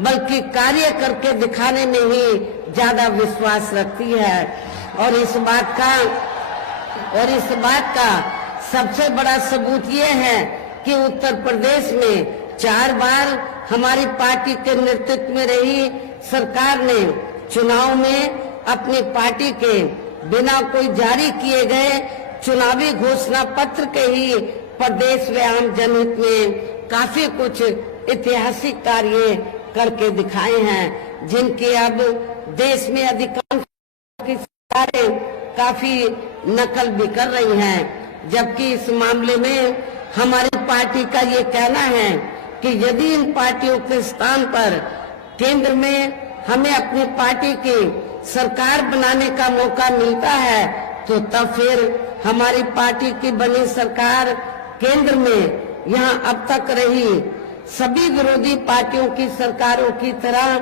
बल्कि कार्य करके दिखाने में ही ज्यादा विश्वास रखती है। और इस बात का सबसे बड़ा सबूत ये है कि उत्तर प्रदेश में 4 बार हमारी पार्टी के नेतृत्व में रही सरकार ने चुनाव में अपनी पार्टी के बिना कोई जारी किए गए चुनावी घोषणा पत्र के ही प्रदेश व आम जनहित में काफी कुछ ऐतिहासिक कार्य करके दिखाए हैं, जिनकी अब देश में अधिकांश की सरकारें काफी नकल भी कर रही हैं। जबकि इस मामले में हमारी पार्टी का ये कहना है कि यदि इन पार्टियों के स्थान पर केंद्र में हमें अपनी पार्टी की सरकार बनाने का मौका मिलता है तो तब फिर हमारी पार्टी की बनी सरकार केंद्र में यहाँ अब तक रही सभी विरोधी पार्टियों की सरकारों की तरह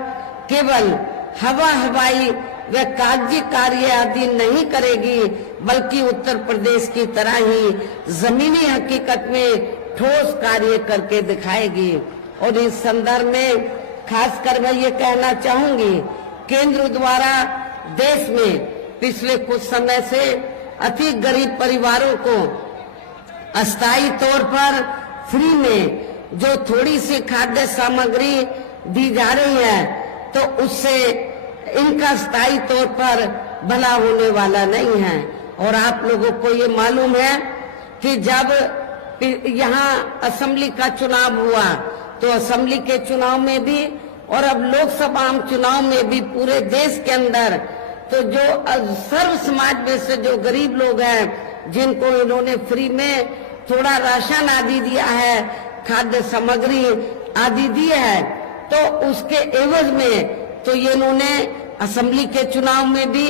केवल हवाई व कागजी कार्य आदि नहीं करेगी, बल्कि उत्तर प्रदेश की तरह ही जमीनी हकीकत में ठोस कार्य करके दिखाएगी। और इस संदर्भ में खासकर मैं ये कहना चाहूंगी, केंद्र द्वारा देश में पिछले कुछ समय से अति गरीब परिवारों को अस्थायी तौर पर फ्री में जो थोड़ी सी खाद्य सामग्री दी जा रही है, तो उससे इनका स्थायी तौर पर भला होने वाला नहीं है। और आप लोगों को ये मालूम है कि जब यहाँ असेंबली का चुनाव हुआ तो असेंबली के चुनाव में भी और अब लोकसभा चुनाव में भी पूरे देश के अंदर तो जो सर्व समाज में से जो गरीब लोग हैं जिनको इन्होंने फ्री में थोड़ा राशन आदि दिया है, खाद्य सामग्री आदि दी है, तो उसके एवज में तो ये इन्होंने असेंबली के चुनाव में भी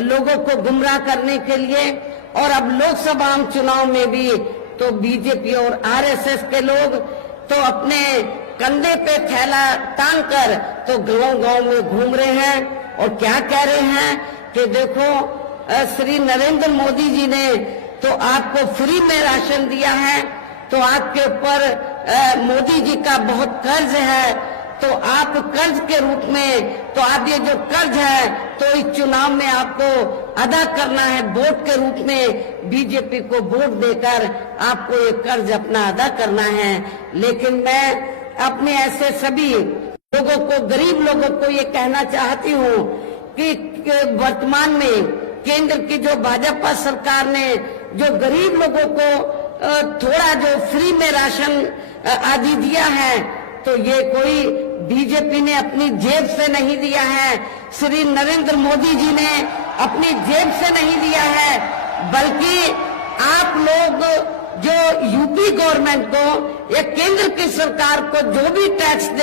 लोगों को गुमराह करने के लिए और अब लोकसभा चुनाव में भी तो बीजेपी और आरएसएस के लोग तो अपने कंधे पे थैला टांग कर तो गांव-गांव में घूम रहे हैं और क्या कह रहे हैं कि देखो श्री नरेंद्र मोदी जी ने तो आपको फ्री में राशन दिया है, तो आपके ऊपर मोदी जी का बहुत कर्ज है, तो आप कर्ज के रूप में तो आप ये जो कर्ज है तो इस चुनाव में आपको अदा करना है, वोट के रूप में बीजेपी को वोट देकर आपको ये कर्ज अपना अदा करना है। लेकिन मैं अपने ऐसे सभी लोगों को, गरीब लोगों को ये कहना चाहती हूँ कि वर्तमान में केंद्र की जो भाजपा सरकार ने जो गरीब लोगों को थोड़ा जो फ्री में राशन आदि दिया है, तो ये कोई बीजेपी ने अपनी जेब से नहीं दिया है, श्री नरेंद्र मोदी जी ने अपनी जेब से नहीं दिया है, बल्कि आप लोग जो यूपी गवर्नमेंट को या केंद्र की सरकार को जो भी टैक्स देते